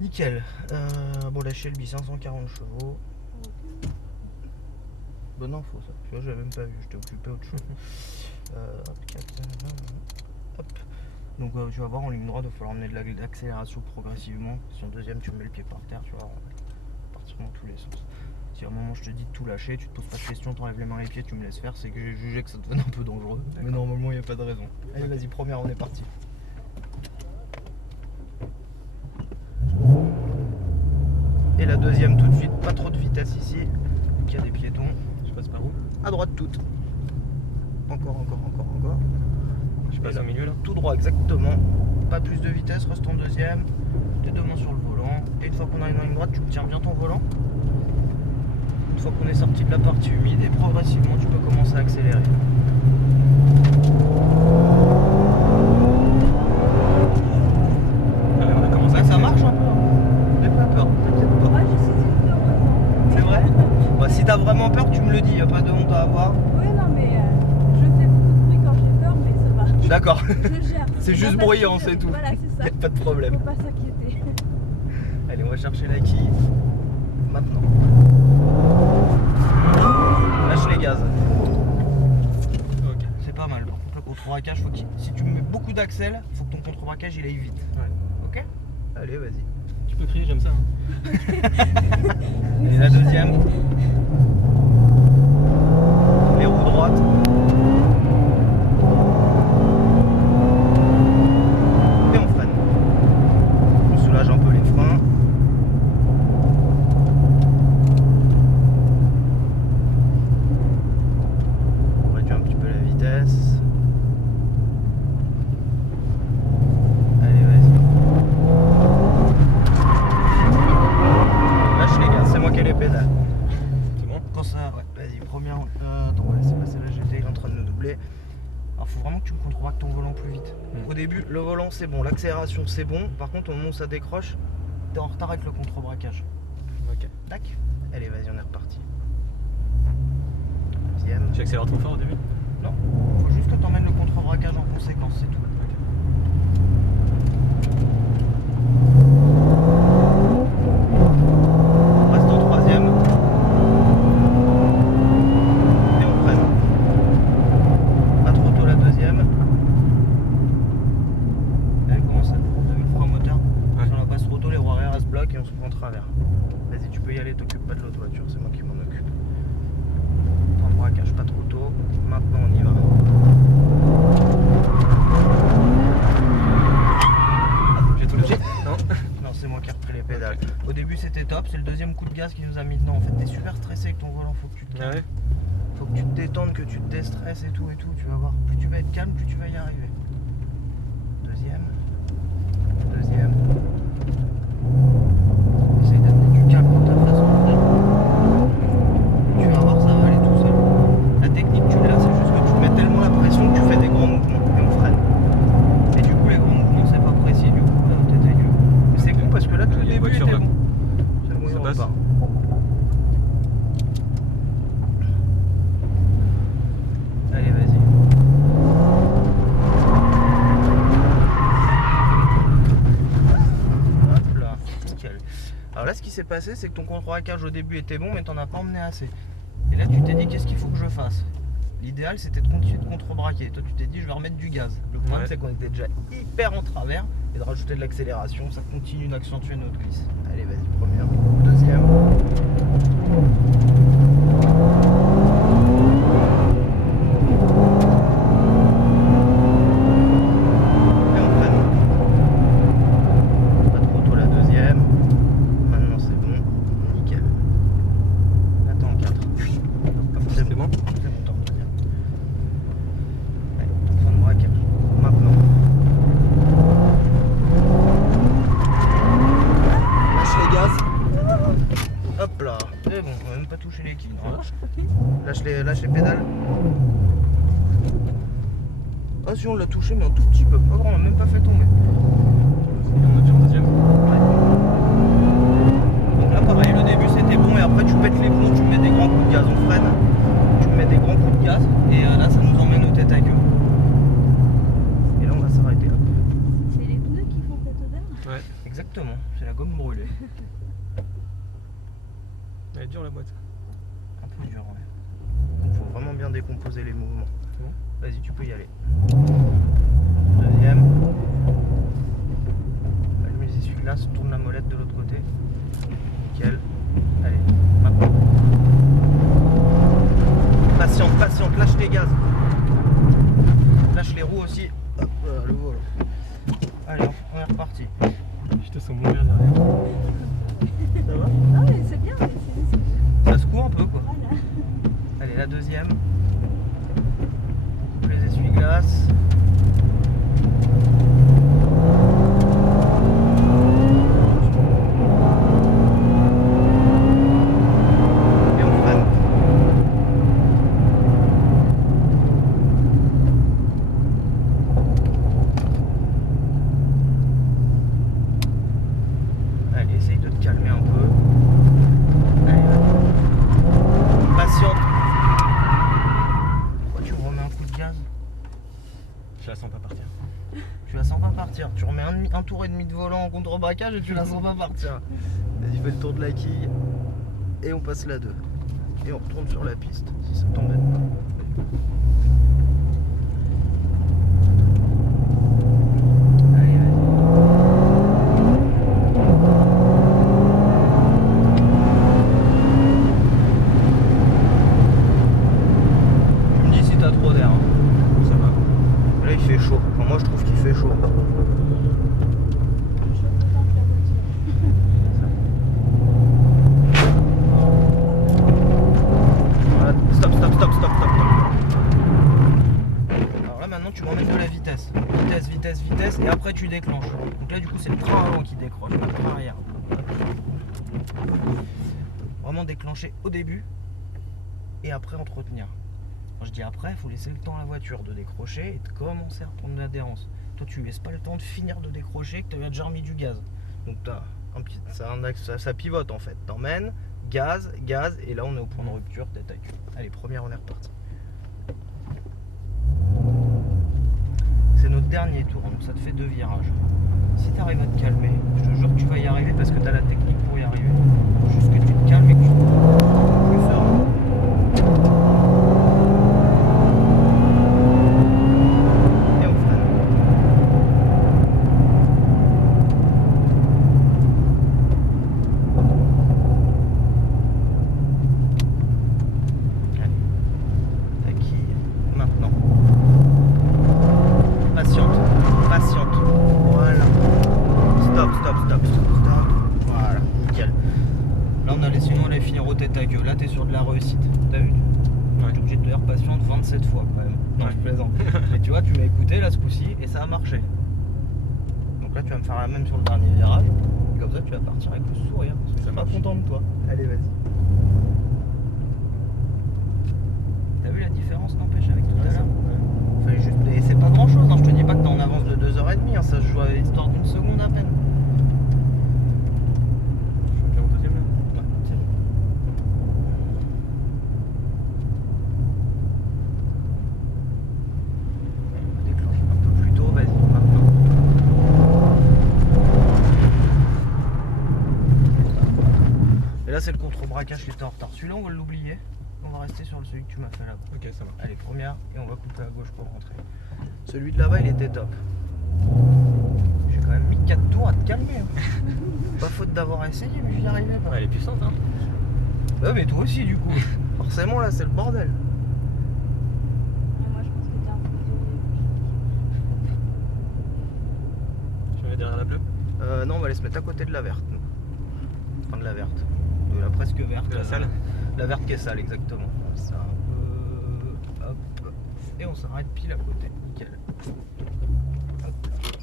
Nickel. Bon, la Shelby 540 chevaux. Bonne info ça. Tu vois, j'avais même pas vu, j'étais occupé autre chose. Hop. Donc tu vas voir en ligne droite, il va falloir amener de l'accélération progressivement. Si en deuxième tu mets le pied par terre, tu vois, on va partir dans tous les sens. Si à un moment je te dis de tout lâcher, tu te poses pas de questions, t'enlèves les mains et les pieds, tu me laisses faire, c'est que j'ai jugé que ça devenait un peu dangereux. Mais normalement il n'y a pas de raison. Allez vas-y, première, on est parti. Et la deuxième tout de suite, pas trop de vitesse ici, donc il y a des piétons. Je passe par où? À droite toute. Encore. Je passe là, au milieu là? Tout droit, exactement. Pas plus de vitesse, reste en deuxième. Tes deux mains sur le volant. Et une fois qu'on arrive dans la ligne droite, tu tiens bien ton volant. Une fois qu'on est sorti de la partie humide, et progressivement, tu peux commencer à accélérer. Ah, on a commencé. Ouais, ça marche un peu. N'aie pas peur, t'inquiète pas. Moi, je suis super heureusement. C'est vrai? Bah, si t'as vraiment peur, tu me le dis, y a pas de honte à avoir. Oui, non, mais je fais beaucoup de bruit quand j'ai peur, mais ça va. D'accord. Je gère. C'est juste bruyant, c'est tout. Voilà, c'est ça. Y a pas de problème. Faut pas s'inquiéter. Allez, on va chercher la quille. Maintenant. Lâche les gaz. Ok. C'est pas mal. Par contre, le contre-braquage, si tu mets beaucoup d'axel, faut que ton contre-braquage il aille vite. Ouais. Ok? Allez, vas-y. Tu peux crier, j'aime ça. Hein. Et la deuxième. Les roues droites. Et on freine. On soulage un peu les freins. On réduit un petit peu la vitesse. Allez, vas-y. Lâche les gaz, c'est moi qui ai les pédales. C'est bon? Quand ça, ouais, vas-y, première. Attends, on va laisser passer là, j'étais il est en train de nous doubler. Alors, faut vraiment que tu me contrebraques ton volant plus vite. Au début, le volant c'est bon, l'accélération c'est bon. Par contre, au moment où ça décroche, t'es en retard avec le contre-braquage. Ok. Tac. Allez, vas-y, on est reparti. Deuxième. Tu accélères trop fort au début? Non, faut juste que t'emmènes le contre-braquage en conséquence, c'est tout. On reste en troisième. Et on freine. Pas trop tôt la deuxième. Elle commence à t'as vu le frein moteur. Ouais. Si on la passe trop tôt, les roues arrière elles se bloquent et on se prend en travers. Vas-y, tu peux y aller, t'occupes pas de l'autre voiture, c'est moi qui m'en occupe. Temps de braquage pas trop tôt. Maintenant on y va. J'ai tout lâché? Non? Non, c'est moi qui ai repris les pédales. Au début c'était top, c'est le deuxième coup de gaz qui nous a mis dedans. En fait, t'es super stressé avec ton volant, faut que tu te Ah calmes. ouais? Faut que tu te détendes, que tu te déstresses et tout, tu vas voir. Plus tu vas être calme, plus tu vas y arriver. Deuxième. Essaye d'amener du calme dans ta façon de faire. Tu vas voir, ça va aller tout seul. La technique, tu l'as, c'est juste que tu te mets tellement la pression que tu fais des grands mouvements et on freine. Et du coup, les grands mouvements, c'est pas précis, du coup, t'es têtu. Mais c'est bon parce que là, tout le Les début était voitures, bon. C'est bon, ça on passe. repart. Allez, vas-y. Hop là, nickel. Alors là, ce qui s'est passé, c'est que ton contre-braquage au début était bon, mais t'en as pas emmené assez. Et là, tu t'es dit, qu'est-ce qu'il faut que je fasse? L'idéal, c'était de continuer de contre-braquer. Toi, tu t'es dit, je vais remettre du gaz. Le problème, Ouais. c'est qu'on était déjà hyper en travers. Et de rajouter de l'accélération, ça continue d'accentuer notre glisse. Allez, vas-y, première. Deuxième. Et on freine. Pas trop tôt la deuxième. Maintenant c'est bon. Nickel. Attends, 4. C'est bon? C'est bon, t'en reviens. Allez, fin de braquage. Maintenant. Lâche les gaz. Hop là. C'est bon, on va même pas toucher les quilles. Ça marche? Lâche les pédales. Ah si, on l'a touché, mais un tout petit peu. Pas grand, on l'a même pas fait tomber. On est sur le deuxième. Donc là pareil, le début c'était bon et après tu pètes les plombs, tu mets des grands coups de gaz, on freine, tu mets des grands coups de gaz et là ça nous emmène au tête à queue. Et là on va s'arrêter là. C'est les pneus qui font cette odeur? Ouais. Exactement, c'est la gomme brûlée. Elle est dure la boîte. Un peu dur, ouais. Donc faut vraiment bien décomposer les mouvements. C'est bon? Vas-y, tu peux y aller. Deuxième. Allume les essuie-glaces, tourne la molette de l'autre côté. Nickel. Allez, maintenant. Patiente, patiente, lâche les gaz. Lâche les roues aussi. Hop, voilà, le volant. Allez, on est reparti. Je te sens mourir derrière. Ça va? Non, mais c'est bien, mais c'est. Ça secoue un peu quoi. Voilà. Allez, la deuxième. Coupe les essuie-glaces. Et on freine. Allez, essaye de te calmer un peu. Allez, patiente. Pourquoi tu remets un coup de gaz? Je la sens pas partir. Tu la sens pas partir. Tu remets un tour et demi de volant en contre-braquage et tu la sens pas partir. Vas-y, fais le tour de la quille. Et on passe la 2. Et on retourne sur la piste, si ça t'embête pas. Allez, vas-y. Tu me dis si t'as trop d'air. Hein. Ça va. Là il fait chaud. Enfin, moi je trouve qu'il fait chaud. Je chauffe autant que la voiture. Voilà. Stop, stop, stop, stop, stop, stop. Alors là maintenant tu m'emmènes de la vitesse. Vitesse, vitesse, vitesse et après tu déclenches. Donc là du coup c'est le train avant qui décroche, pas le train arrière. Vraiment déclencher au début et après entretenir. Quand je dis après, il faut laisser le temps à la voiture de décrocher et de commencer à reprendre l'adhérence. Toi tu laisses pas le temps de finir de décrocher que tu as déjà remis du gaz. Donc t'as ça pivote en fait. T'emmènes, gaz, gaz et là on est au point de rupture, tête à queue. Allez, première, on est reparti. C'est notre dernier tour, donc ça te fait 2 virages. Si tu arrives à te calmer, je te jure que tu vas y arriver parce que tu as la technique pour y arriver. Il faut juste que tu te calmes et que tu sois plus serein. Et on freine. Allez, ta quille, maintenant. Patiente, patiente. Voilà. Stop, stop, stop, stop, stop. Voilà, nickel. Là on allait, sinon on allait finir au tête à queue. Là t'es sur de la réussite. T'as vu? Ouais. T'es obligé de tenir patiente 27 fois quand même. Non, Ouais. je plaisante. Mais tu vois, tu m'as écouté là ce coup-ci et ça a marché. Donc là tu vas me faire la même sur le dernier virage. Et comme ça tu vas partir avec le sourire. Parce que je Ça suis pas marche. content de toi. Allez, vas-y. T'as vu la différence n'empêche avec tout à l'heure? Fallait juste, et c'est pas grand chose, hein. Je te dis pas que t'es en avance de 2h30, hein. Ça se joue à l'histoire d'une seconde à peine. Je suis bien au deuxième là. Ouais, c'est bon. On déclenche un peu plus tôt, vas-y, maintenant. Et là c'est le contre-braquage qui était en retard. Celui-là on va l'oublier. On va rester sur celui que tu m'as fait là. Ok, ça marche. Allez, première, et on va couper à gauche pour rentrer. Celui de là-bas, il était top. J'ai quand même mis 4 tours à te calmer. Hein. Pas faute d'avoir essayé, mais j'y arrivais pas. Ouais, elle est puissante hein. Ouais, mais toi aussi, du coup. Forcément, là, c'est le bordel. Mais moi, je pense que t'es un peu isolé. Je me mets derrière la bleue. Non, on va aller se mettre à côté de la verte, nous. Enfin, de la verte. De la presque verte. De la sale. La verte qui est sale, exactement. Ça, un peu... Hop. Et on s'arrête pile à côté. Nickel.